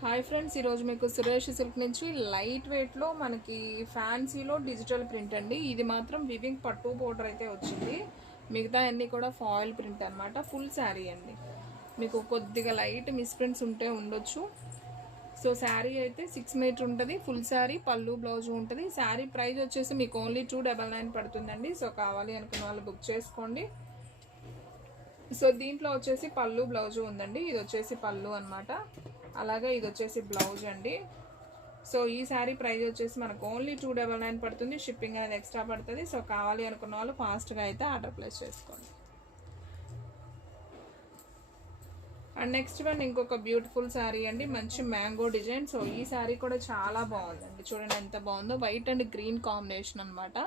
Hi friends, ఈరోజు మీకు Suresh silk నుంచి లైట్ వెయిట్లో మనకి ఫ్యాన్సీలో డిజిటల్ ప్రింట్ అండి. ఇది మాత్రం వివింగ్ పట్టు బోర్డర్ అయితే వచ్చింది. మిగతా అన్నీ కూడా ఫాయిల్ ప్రింట్ అనమాట. ఫుల్ శారీ అండి. మీకు కొద్దిగా లైట్ మిస్ ప్రింట్స్ ఉంటే ఉండొచ్చు. సో శారీ అయితే 6 మీటర్ ఉంటుంది. ఫుల్ శారీ, పళ్ళు బ్లౌజ్ ఉంటుంది. శారీ ప్రైస్ వచ్చేసి మీకు ఓన్లీ 299 పడుతుందండి. సో కావాలి అనుకున్న వాళ్ళు బుక్ చేసుకోండి. సో దీంట్లో వచ్చేసి పళ్ళు బ్లౌజు ఉందండి. ఇది వచ్చేసి పళ్ళు అనమాట. అలాగే ఇది వచ్చేసి బ్లౌజ్ అండి. సో ఈ శారీ ప్రైస్ వచ్చేసి మనకు ఓన్లీ 299 పడుతుంది. షిప్పింగ్ అనేది ఎక్స్ట్రా పడుతుంది. సో కావాలి అనుకున్న వాళ్ళు ఫాస్ట్గా అయితే ఆర్డర్ ప్లేస్ చేసుకోండి. అండ్ నెక్స్ట్ వన్ ఇంకొక బ్యూటిఫుల్ శారీ అండి, మంచి మ్యాంగో డిజైన్. సో ఈ శారీ కూడా చాలా బాగుందండి. చూడండి ఎంత బాగుందో, వైట్ అండ్ గ్రీన్ కాంబినేషన్ అనమాట.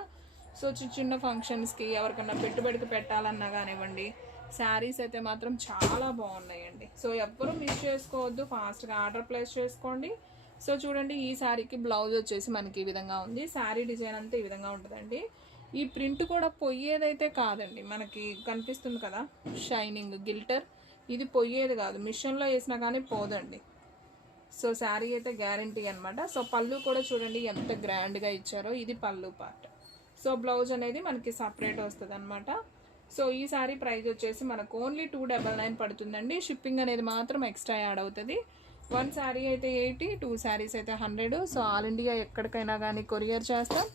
సో చిన్న ఫంక్షన్స్కి ఎవరికన్నా పెట్టుబడికి పెట్టాలన్నా కానివ్వండి, శారీస్ అయితే మాత్రం చాలా బాగున్నాయండి. సో ఎవ్వరూ మిస్ చేసుకోవద్దు, ఫాస్ట్గా ఆర్డర్ ప్లేస్ చేసుకోండి. సో చూడండి, ఈ శారీకి బ్లౌజ్ వచ్చేసి మనకి ఈ విధంగా ఉంది. శారీ డిజైన్ అంతా ఈ విధంగా ఉంటుందండి. ఈ ప్రింట్ కూడా పొయ్యేదైతే కాదండి, మనకి కనిపిస్తుంది కదా షైనింగ్ గిల్టర్, ఇది పొయ్యేది కాదు, మిషన్లో వేసినా కానీ పోదండి. సో శారీ అయితే గ్యారంటీ అనమాట. సో పళ్ళు కూడా చూడండి ఎంత గ్రాండ్గా ఇచ్చారో, ఇది పళ్ళు పార్ట్. సో బ్లౌజ్ అనేది మనకి సపరేట్ వస్తుంది అనమాట. సో ఈ శారీ ప్రైస్ వచ్చేసి మనకు ఓన్లీ 299 పడుతుందండి. షిప్పింగ్ అనేది మాత్రం ఎక్స్ట్రా యాడ్ అవుతుంది. 1 శారీ అయితే 80, 2 శారీస్ అయితే 100. సో ఆల్ ఇండియా ఎక్కడికైనా కానీ కొరియర్ చేస్తాం.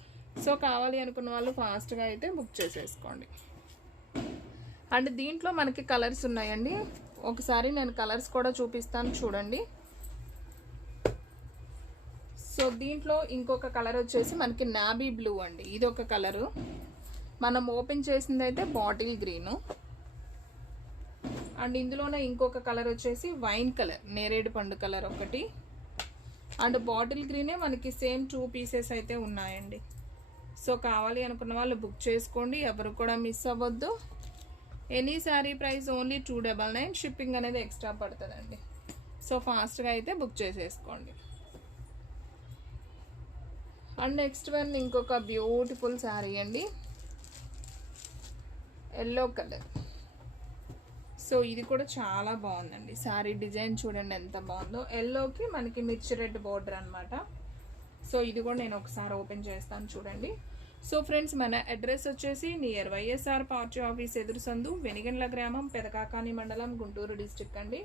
సో కావాలి అనుకున్న వాళ్ళు ఫాస్ట్గా అయితే బుక్ చేసేసుకోండి. అండ్ దీంట్లో మనకి కలర్స్ ఉన్నాయండి. ఒకసారి నేను కలర్స్ కూడా చూపిస్తాను చూడండి. సో దీంట్లో ఇంకొక కలర్ వచ్చేసి మనకి నాబీ బ్లూ అండి. ఇది ఒక కలరు. మనం ఓపెన్ చేసింది అయితే బాటిల్ గ్రీను. అండ్ ఇందులోనే ఇంకొక కలర్ వచ్చేసి వైన్ కలర్, నేరేడు పండు కలర్ ఒకటి. అండ్ బాటిల్ గ్రీనే మనకి సేమ్ 2 పీసెస్ అయితే ఉన్నాయండి. సో కావాలి అనుకున్న వాళ్ళు బుక్ చేసుకోండి, ఎవరు కూడా మిస్ అవ్వద్దు. Any sari price only 299, shipping అనేది ఎక్స్ట్రా పడుతుందండి. సో ఫాస్ట్గా అయితే బుక్ చేసేసుకోండి. అండ్ నెక్స్ట్ వన్ ఇంకొక బ్యూటిఫుల్ శారీ అండి, ఎల్లో కలర్. సో ఇది కూడా చాలా బాగుందండి. శారీ డిజైన్ చూడండి ఎంత బాగుందో. ఎల్లోకి మనకి మిర్చి రెడ్ బోర్డర్ అనమాట. సో ఇది కూడా నేను ఒకసారి ఓపెన్ చేస్తాను చూడండి. సో ఫ్రెండ్స్, మన అడ్రస్ వచ్చేసి నియర్ వైఎస్ఆర్ పార్టీ ఆఫీస్ ఎదురు సందు, వెనిగండ్ల గ్రామం, పెదకాకాని మండలం, గుంటూరు డిస్ట్రిక్ట్ అండి.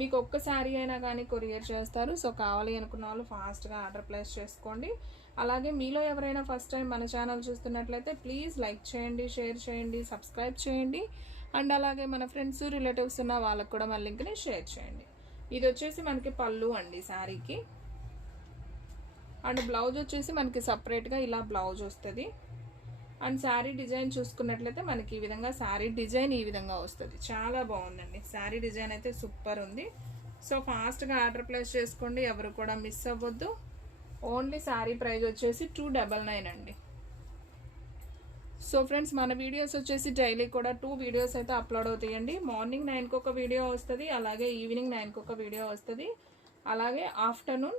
మీకు ఒక్క శారీ అయినా కానీ కొరియర్ చేస్తారు. సో కావాలి అనుకున్న వాళ్ళు ఫాస్ట్గా ఆర్డర్ ప్లేస్ చేసుకోండి. అలాగే మీలో ఎవరైనా ఫస్ట్ టైం మన ఛానల్ చూస్తున్నట్లయితే ప్లీజ్ లైక్ చేయండి, షేర్ చేయండి, సబ్స్క్రైబ్ చేయండి. అండ్ అలాగే మన ఫ్రెండ్స్ రిలేటివ్స్ ఉన్న వాళ్ళకు కూడా మన లింక్ని షేర్ చేయండి. ఇది వచ్చేసి మనకి పళ్ళు అండి శారీకి. అండ్ బ్లౌజ్ వచ్చేసి మనకి సపరేట్గా ఇలా బ్లౌజ్ వస్తుంది. అండ్ శారీ డిజైన్ చూసుకున్నట్లయితే మనకి ఈ విధంగా శారీ డిజైన్ ఈ విధంగా వస్తుంది. చాలా బాగుందండి. శారీ డిజైన్ అయితే సూపర్ ఉంది. సో ఫాస్ట్గా ఆర్డర్ ప్లేస్ చేసుకోండి, ఎవరు కూడా మిస్ అవ్వద్దు. ఓన్లీ శారీ ప్రైస్ వచ్చేసి 299 అండి. సో ఫ్రెండ్స్, మన వీడియోస్ వచ్చేసి డైలీ కూడా 2 వీడియోస్ అయితే అప్లోడ్ అవుతాయండి. మార్నింగ్ 9కి ఒక వీడియో వస్తుంది, అలాగే ఈవినింగ్ 9కి ఒక వీడియో వస్తుంది, అలాగే ఆఫ్టర్నూన్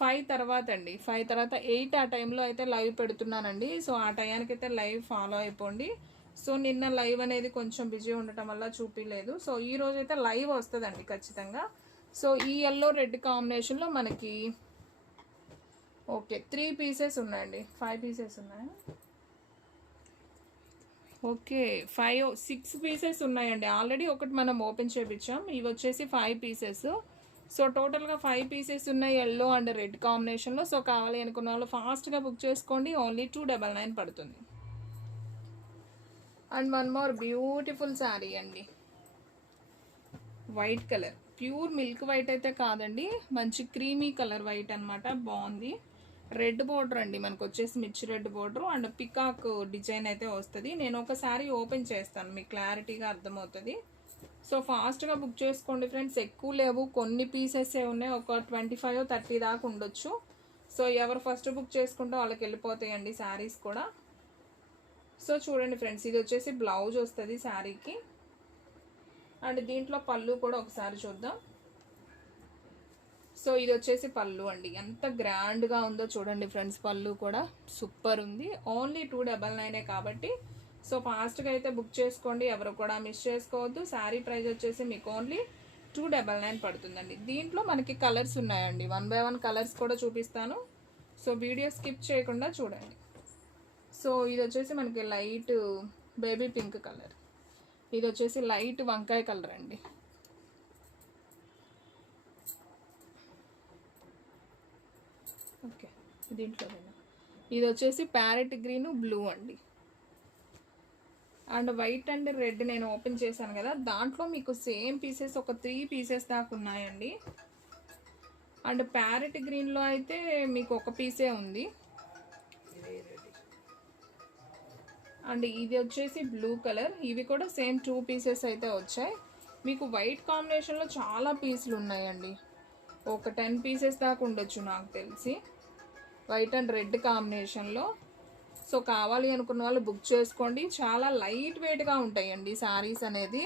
5 తర్వాత అండి, 5 తర్వాత 8 ఆ టైంలో అయితే లైవ్ పెడుతున్నానండి. సో ఆ టయానికైతే లైవ్ ఫాలో అయిపోండి. సో నిన్న లైవ్ అనేది కొంచెం బిజీ ఉండటం వల్ల చూపించలేదు. సో ఈ రోజు అయితే లైవ్ వస్తుందండి ఖచ్చితంగా. సో ఈ ఎల్లో రెడ్ కాంబినేషన్లో మనకి ఓకే 3 పీసెస్ ఉన్నాయండి, 5 పీసెస్ ఉన్నాయా, ఓకే 6 పీసెస్ ఉన్నాయండి. ఆల్రెడీ ఒకటి మనం ఓపెన్ చేయించాం. ఇవి వచ్చేసి 5 పీసెస్. సో టోటల్గా 5 పీసెస్ ఉన్నాయి ఎల్లో అండ్ రెడ్ కాంబినేషన్లో. సో కావాలి అనుకున్న వాళ్ళు ఫాస్ట్గా బుక్ చేసుకోండి, ఓన్లీ 299 పడుతుంది. And one more beautiful sari అండి, white colour, pure milk white అయితే కాదండి, మంచి క్రీమీ కలర్ వైట్ అనమాట. బాగుంది. రెడ్ బోర్డర్ అండి, మనకు వచ్చేసి మిర్చి red border and peacock design అయితే వస్తుంది. నేను ఒక శారీ ఓపెన్ చేస్తాను, మీకు క్లారిటీగా అర్థమవుతుంది. సో ఫాస్ట్గా బుక్ చేసుకోండి ఫ్రెండ్స్. ఎక్కువ లేవు, కొన్ని పీసెస్ ఉన్నాయి, ఒక 25 30 దాకా ఉండొచ్చు. సో ఎవరు ఫస్ట్ బుక్ చేసుకుంటే వాళ్ళకి వెళ్ళిపోతాయండి శారీస్ కూడా. సో చూడండి ఫ్రెండ్స్, ఇది వచ్చేసి బ్లౌజ్ వస్తుంది శారీకి. అండ్ దీంట్లో పళ్ళు కూడా ఒకసారి చూద్దాం. సో ఇది వచ్చేసి పళ్ళు అండి, ఎంత గ్రాండ్గా ఉందో చూడండి ఫ్రెండ్స్. పళ్ళు కూడా సూపర్ ఉంది. ఓన్లీ 299 కాబట్టి సో ఫాస్ట్గా అయితే బుక్ చేసుకోండి, ఎవరు కూడా మిస్ చేసుకోవద్దు. శారీ ప్రైస్ వచ్చేసి మీకు ఓన్లీ 299 పడుతుందండి. దీంట్లో మనకి కలర్స్ ఉన్నాయండి, 1 by 1 కలర్స్ కూడా చూపిస్తాను. సో వీడియో స్కిప్ చేయకుండా చూడండి. సో ఇది వచ్చేసి మనకి లైట్ బేబీ పింక్ కలర్, ఇది వచ్చేసి లైట్ వంకాయ కలర్ అండి. ఓకే, దీంట్లో ఇది వచ్చేసి ప్యారెట్ గ్రీన్ బ్లూ అండి. అండ్ వైట్ అండ్ రెడ్ నేను ఓపెన్ చేశాను కదా, దాంట్లో మీకు సేమ్ పీసెస్ ఒక 3 పీసెస్ దాకా ఉన్నాయండి. అండ్ ప్యారెట్ గ్రీన్లో అయితే మీకు ఒక పీసే ఉంది. అండ్ ఇది వచ్చేసి బ్లూ కలర్, ఇవి కూడా సేమ్ 2 పీసెస్ అయితే వచ్చాయి. మీకు వైట్ కాంబినేషన్లో చాలా పీసులు ఉన్నాయండి, ఒక 10 పీసెస్ దాకా ఉండొచ్చు నాకు తెలిసి, వైట్ అండ్ రెడ్ కాంబినేషన్లో. సో కావాలి అనుకున్న వాళ్ళు బుక్ చేసుకోండి. చాలా లైట్ వెయిట్గా ఉంటాయండి శారీస్ అనేది.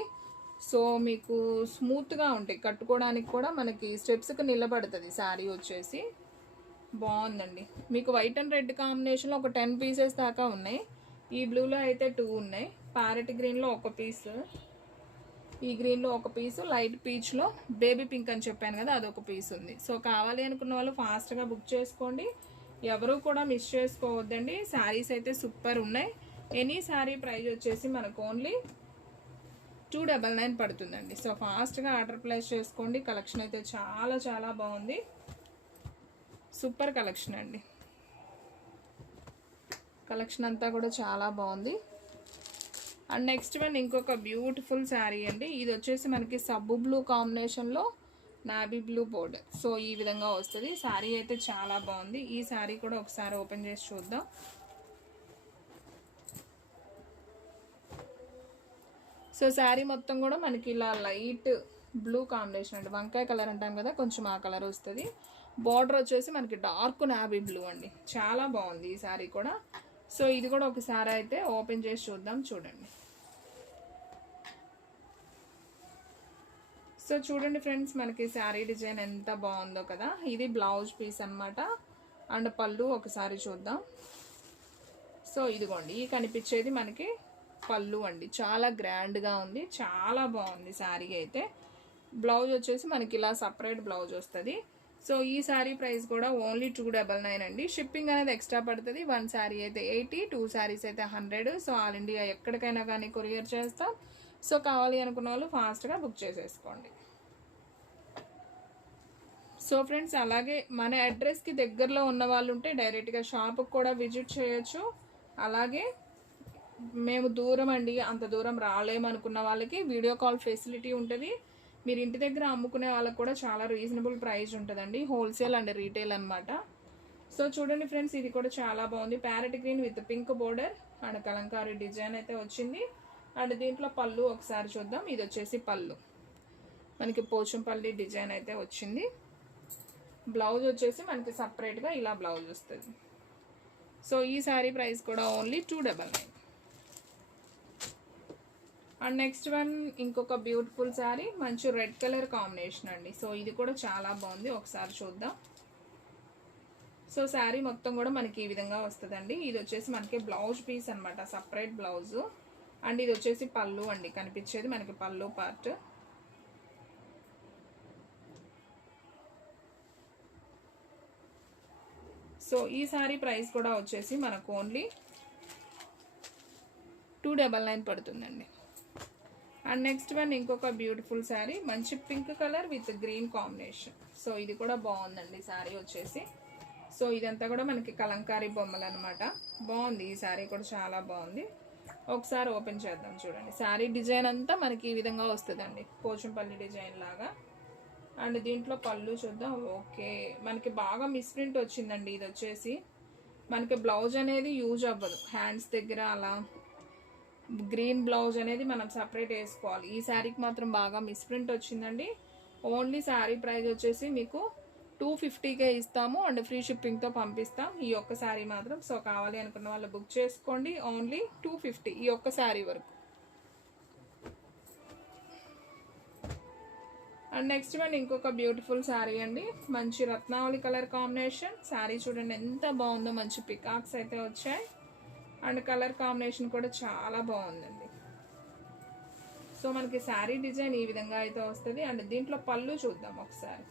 సో మీకు స్మూత్గా ఉంటాయి, కట్టుకోవడానికి కూడా మనకి స్టెప్స్కి నిలబడుతుంది శారీ వచ్చేసి. బాగుందండి. మీకు వైట్ అండ్ రెడ్ కాంబినేషన్లో ఒక 10 పీసెస్ దాకా ఉన్నాయి. ఈ బ్లూలో అయితే 2 ఉన్నాయి, ప్యారెట్ గ్రీన్లో ఒక పీసు, ఈ గ్రీన్లో ఒక పీసు, లైట్ పీచ్లో బేబీ పింక్ అని చెప్పాను కదా అదొక పీస్ ఉంది. సో కావాలి అనుకున్న వాళ్ళు ఫాస్ట్గా బుక్ చేసుకోండి, ఎవరు కూడా మిస్ చేసుకోవద్దండి. శారీస్ అయితే సూపర్ ఉన్నాయి. ఎనీ శారీ ప్రైస్ వచ్చేసి మనకు ఓన్లీ 299 పడుతుందండి. సో ఫాస్ట్గా ఆర్డర్ ప్లేస్ చేసుకోండి. కలెక్షన్ అయితే చాలా చాలా బాగుంది, సూపర్ కలెక్షన్ అండి. కలెక్షన్ అంతా కూడా చాలా బాగుంది. అండ్ నెక్స్ట్ వన్ ఇంకొక బ్యూటిఫుల్ శారీ అండి. ఇది వచ్చేసి మనకి సబ్బు బ్లూ కాంబినేషన్లో నాబీ బ్లూ బోర్డర్. సో ఈ విధంగా వస్తుంది. శారీ అయితే చాలా బాగుంది. ఈ శారీ కూడా ఒకసారి ఓపెన్ చేసి చూద్దాం. సో శారీ మొత్తం కూడా మనకి ఇలా లైట్ బ్లూ కాంబినేషన్ అండి, వంకాయ కలర్ అంటాం కదా కొంచెం ఆ కలర్ వస్తుంది. బార్డర్ వచ్చేసి మనకి డార్క్ నాబీ బ్లూ అండి, చాలా బాగుంది ఈ శారీ కూడా. సో ఇది కూడా ఒకసారి అయితే ఓపెన్ చేసి చూద్దాం. చూడండి. సో చూడండి ఫ్రెండ్స్, మనకి శారీ డిజైన్ ఎంత బాగుందో కదా. ఇది బ్లౌజ్ పీస్ అనమాట. అండ్ పళ్ళు ఒకసారి చూద్దాం. సో ఇదిగోండి, ఈ కనిపించేది మనకి పళ్ళు అండి, చాలా గ్రాండ్గా ఉంది, చాలా బాగుంది శారీ అయితే. బ్లౌజ్ వచ్చేసి మనకి ఇలా సపరేట్ బ్లౌజ్ వస్తుంది. సో ఈ శారీ ప్రైస్ కూడా ఓన్లీ 299 అండి. షిప్పింగ్ అనేది ఎక్స్ట్రా పడుతుంది. 1 శారీ అయితే 80, 2 శారీస్ అయితే 100. సో ఆల్ ఇండియా ఎక్కడికైనా కానీ కొరియర్ చేస్తాం. సో కావాలి అనుకున్న వాళ్ళు ఫాస్ట్గా బుక్ చేసేసుకోండి. సో ఫ్రెండ్స్, అలాగే మన అడ్రస్కి దగ్గరలో ఉన్న వాళ్ళు ఉంటే డైరెక్ట్గా షాప్కి కూడా విజిట్ చేయొచ్చు. అలాగే మేము దూరం అండి, అంత దూరం రాలేమనుకున్న వాళ్ళకి వీడియో కాల్ ఫెసిలిటీ ఉంటుంది. మీరు ఇంటి దగ్గర అమ్ముకునే వాళ్ళకి కూడా చాలా రీజనబుల్ ప్రైస్ ఉంటుందండి, హోల్సేల్ అండ్ రీటైల్ అనమాట. సో చూడండి ఫ్రెండ్స్, ఇది కూడా చాలా బాగుంది. Parrot green with pink border and Kalamkari design అయితే వచ్చింది. అండ్ దీంట్లో పళ్ళు ఒకసారి చూద్దాం. ఇది వచ్చేసి పళ్ళు, మనకి పోచంపల్లి డిజైన్ అయితే వచ్చింది. బ్లౌజ్ వచ్చేసి మనకి సపరేట్గా ఇలా బ్లౌజ్ వస్తుంది. సో ఈ శారీ ప్రైస్ కూడా ఓన్లీ 299. అండ్ నెక్స్ట్ వన్ ఇంకొక బ్యూటిఫుల్ శారీ, మంచి రెడ్ కలర్ కాంబినేషన్ అండి. సో ఇది కూడా చాలా బాగుంది, ఒకసారి చూద్దాం. సో శారీ మొత్తం కూడా మనకి ఈ విధంగా వస్తుందండి. ఇది వచ్చేసి మనకి బ్లౌజ్ పీస్ అనమాట, సపరేట్ బ్లౌజు. అండ్ ఇది వచ్చేసి పళ్ళు అండి, కనిపించేది మనకి పళ్ళు పార్ట్. సో ఈ శారీ ప్రైస్ కూడా వచ్చేసి మనకు ఓన్లీ 299 పడుతుందండి. అండ్ నెక్స్ట్ వన్ ఇంకొక బ్యూటిఫుల్ శారీ, మంచి pink colour with green combination. So ఇది కూడా బాగుందండి శారీ వచ్చేసి. సో ఇదంతా కూడా మనకి కలంకారీ బొమ్మలు అనమాట. బాగుంది ఈ శారీ కూడా, చాలా బాగుంది. ఒకసారి ఓపెన్ చేద్దాం. చూడండి, శారీ డిజైన్ అంతా మనకి ఈ విధంగా వస్తుందండి, పోచంపల్లి డిజైన్ లాగా. అండ్ దీంట్లో పళ్ళు చూద్దాం. ఓకే, మనకి బాగా మిస్ప్రింట్ వచ్చిందండి. ఇది వచ్చేసి మనకి బ్లౌజ్ అనేది యూజ్ అవ్వదు, హ్యాండ్స్ దగ్గర అలా గ్రీన్ బ్లౌజ్ అనేది మనం సపరేట్ వేసుకోవాలి. ఈ శారీకి మాత్రం బాగా మిస్ప్రింట్ వచ్చిందండి. ఓన్లీ శారీ ప్రైస్ వచ్చేసి మీకు 250కే ఇస్తాము అండ్ ఫ్రీ షిప్పింగ్తో పంపిస్తాం ఈ ఒక్క శారీ మాత్రం. సో కావాలి అనుకున్న వాళ్ళు బుక్ చేసుకోండి. ఓన్లీ 250 ఈ ఒక్క శారీ వరకు. అండ్ నెక్స్ట్ వన్ ఇంకొక బ్యూటిఫుల్ శారీ అండి, మంచి రత్నావళి కలర్ కాంబినేషన్. శారీ చూడండి ఎంత బాగుందో, మంచి పికాక్స్ అయితే వచ్చాయి. అండ్ కలర్ కాంబినేషన్ కూడా చాలా బాగుందండి. సో మనకి శారీ డిజైన్ ఈ విధంగా అయితే వస్తుంది. అండ్ దీంట్లో పళ్ళు చూద్దాం ఒకసారి.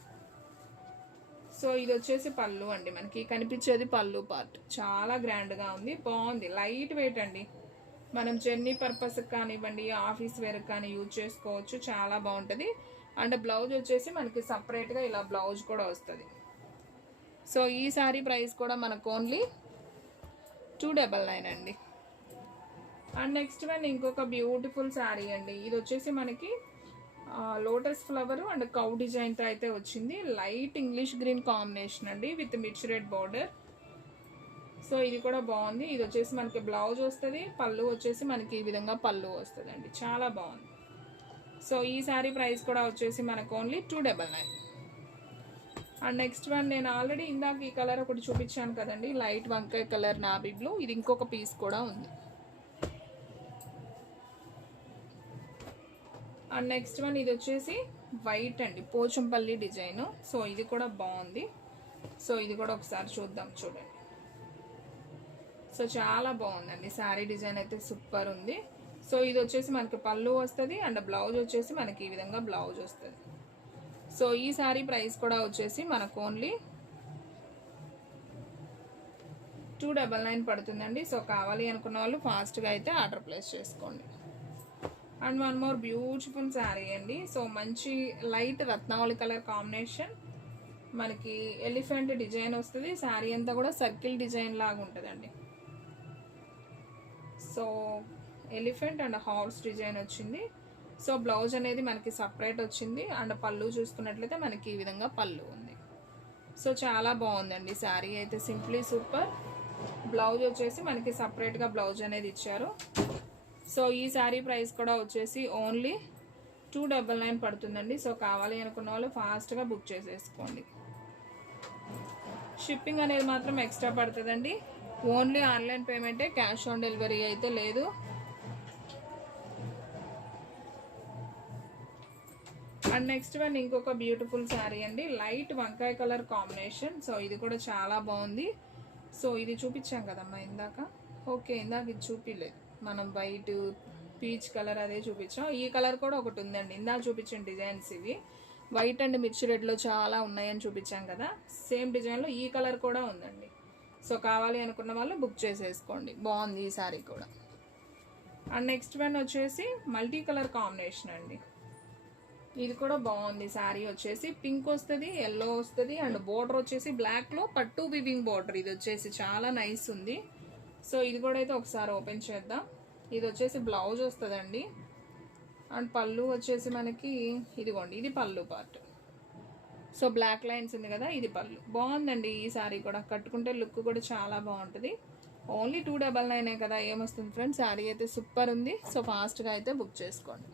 సో ఇది వచ్చేసి పళ్ళు అండి, మనకి కనిపించేది పళ్ళు పార్ట్. చాలా గ్రాండ్గా ఉంది, బాగుంది, లైట్ వెయిట్ అండి. మనం జర్నీ పర్పస్కి కానివ్వండి, ఆఫీస్ వేర్కి కానీ యూజ్ చేసుకోవచ్చు, చాలా బాగుంటుంది. అండ్ బ్లౌజ్ వచ్చేసి మనకి సపరేట్గా ఇలా బ్లౌజ్ కూడా వస్తుంది. సో ఈ శారీ ప్రైస్ కూడా మనకు ఓన్లీ 299 అండి. అండ్ నెక్స్ట్ వన్ ఇంకొక బ్యూటిఫుల్ శారీ అండి. ఇది వచ్చేసి మనకి లోటస్ ఫ్లవర్ అండ్ కౌ డిజైన్తో అయితే వచ్చింది. లైట్ ఇంగ్లీష్ గ్రీన్ కాంబినేషన్ అండి విత్ మిర్చి రెడ్ బార్డర్. సో ఇది కూడా బాగుంది. ఇది వచ్చేసి మనకి బ్లౌజ్ వస్తుంది, పళ్ళు వచ్చేసి మనకి ఈ విధంగా పళ్ళు వస్తుంది అండి, చాలా బాగుంది. సో ఈ శారీ ప్రైస్ కూడా వచ్చేసి మనకు ఓన్లీ 299. అండ్ నెక్స్ట్ వన్ నేను ఆల్రెడీ ఇందాక ఈ కలర్ ఒకటి చూపించాను కదండి, లైట్ వంకాయ కలర్ నాబీ బ్లూ. ఇది ఇంకొక పీస్ కూడా ఉంది. అండ్ నెక్స్ట్ వన్ ఇది వచ్చేసి వైట్ అండి, పోచంపల్లి డిజైన్. సో ఇది కూడా బాగుంది. సో ఇది కూడా ఒకసారి చూద్దాం, చూడండి. సో చాలా బాగుందండి, శారీ డిజైన్ అయితే సూపర్ ఉంది. సో ఇది వచ్చేసి మనకి పళ్ళు వస్తుంది అండ్ బ్లౌజ్ వచ్చేసి మనకి ఈ విధంగా బ్లౌజ్ వస్తుంది. సో ఈ శారీ ప్రైస్ కూడా వచ్చేసి మనకు ఓన్లీ 299 పడుతుందండి. సో కావాలి అనుకున్న వాళ్ళు ఫాస్ట్గా అయితే ఆర్డర్ ప్లేస్ చేసుకోండి. And one more beautiful sari అండి. సో మంచి లైట్ రత్నావళి కలర్ కాంబినేషన్, మనకి ఎలిఫెంట్ డిజైన్ వస్తుంది. శారీ అంతా కూడా సర్కిల్ డిజైన్ లాగా ఉంటుందండి. So elephant and horse design వచ్చింది. సో బ్లౌజ్ అనేది మనకి సపరేట్ వచ్చింది. అండ్ పళ్ళు చూసుకున్నట్లయితే మనకి ఈ విధంగా పళ్ళు ఉంది. సో చాలా బాగుందండి శారీ అయితే, సింప్లీ సూపర్. బ్లౌజ్ వచ్చేసి మనకి సపరేట్గా బ్లౌజ్ అనేది ఇచ్చారు. సో ఈ శారీ ప్రైస్ కూడా వచ్చేసి ఓన్లీ 299 పడుతుందండి. సో కావాలి అనుకున్న వాళ్ళు ఫాస్ట్గా బుక్ చేసేసుకోండి. షిప్పింగ్ అనేది మాత్రం ఎక్స్ట్రా పడుతుందండి. ఓన్లీ ఆన్లైన్ పేమెంటే, క్యాష్ ఆన్ డెలివరీ అయితే లేదు. అండ్ నెక్స్ట్ వన్ ఇంకొక బ్యూటిఫుల్ శారీ అండి, లైట్ వంకాయ కలర్ కాంబినేషన్. సో ఇది కూడా చాలా బాగుంది. సో ఇది చూపించాం కదమ్మా ఇందాక. ఓకే, ఇందాక ఇది చూపించలేదు మనం, వైట్ పీచ్ కలర్ అదే చూపించాం. ఈ కలర్ కూడా ఒకటి ఉందండి, ఇందాక చూపించిన డిజైన్స్ ఇవి. వైట్ అండ్ మిర్చి రెడ్లో చాలా ఉన్నాయని చూపించాం కదా, సేమ్ డిజైన్లో ఈ కలర్ కూడా ఉందండి. సో కావాలి అనుకున్న వాళ్ళు బుక్ చేసేసుకోండి, బాగుంది ఈ శారీ కూడా. అండ్ నెక్స్ట్ వన్ వచ్చేసి మల్టీ కలర్ కాంబినేషన్ అండి. ఇది కూడా బాగుంది. శారీ వచ్చేసి పింక్ వస్తుంది, ఎల్లో వస్తుంది అండ్ బోర్డర్ వచ్చేసి బ్లాక్లో పట్టు వివింగ్ బోర్డర్. ఇది వచ్చేసి చాలా నైస్ ఉంది. సో ఇది కూడా అయితే ఒకసారి ఓపెన్ చేద్దాం. ఇది వచ్చేసి బ్లౌజ్ వస్తుందండి అండ్ పళ్ళు వచ్చేసి మనకి ఇదిగోండి, ఇది పళ్ళు పార్ట్. సో బ్లాక్ లైన్స్ ఉంది కదా, ఇది పళ్ళు. బాగుందండి ఈ శారీ కూడా, కట్టుకుంటే లుక్ కూడా చాలా బాగుంటుంది. ఓన్లీ 299 కదా, ఏమొస్తుంది ఫ్రెండ్స్, శారీ అయితే సూపర్ ఉంది. సో ఫాస్ట్గా అయితే బుక్ చేసుకోండి.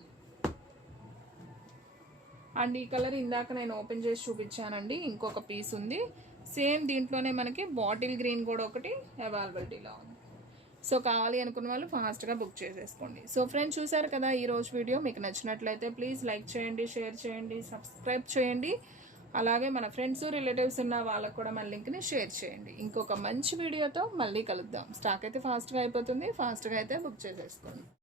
అండ్ ఈ కలర్ ఇందాక నేను ఓపెన్ చేసి చూపించానండి, ఇంకొక పీస్ ఉంది. సేమ్ దీంట్లోనే మనకి బాటిల్ గ్రీన్ కూడా ఒకటి అవైలబిలిటీలో ఉంది. సో కావాలి అనుకున్న వాళ్ళు ఫాస్ట్గా బుక్ చేసేసుకోండి. సో ఫ్రెండ్స్ చూసారు కదా ఈరోజు వీడియో, మీకు నచ్చినట్లయితే ప్లీజ్ లైక్ చేయండి, షేర్ చేయండి, సబ్స్క్రైబ్ చేయండి. అలాగే మన ఫ్రెండ్స్ రిలేటివ్స్ ఉన్న వాళ్ళకు కూడా మన లింక్ని షేర్ చేయండి. ఇంకొక మంచి వీడియోతో మళ్ళీ కలుద్దాం. స్టాక్ అయితే ఫాస్ట్గా అయిపోతుంది, ఫాస్ట్గా అయితే బుక్ చేసేసుకోండి.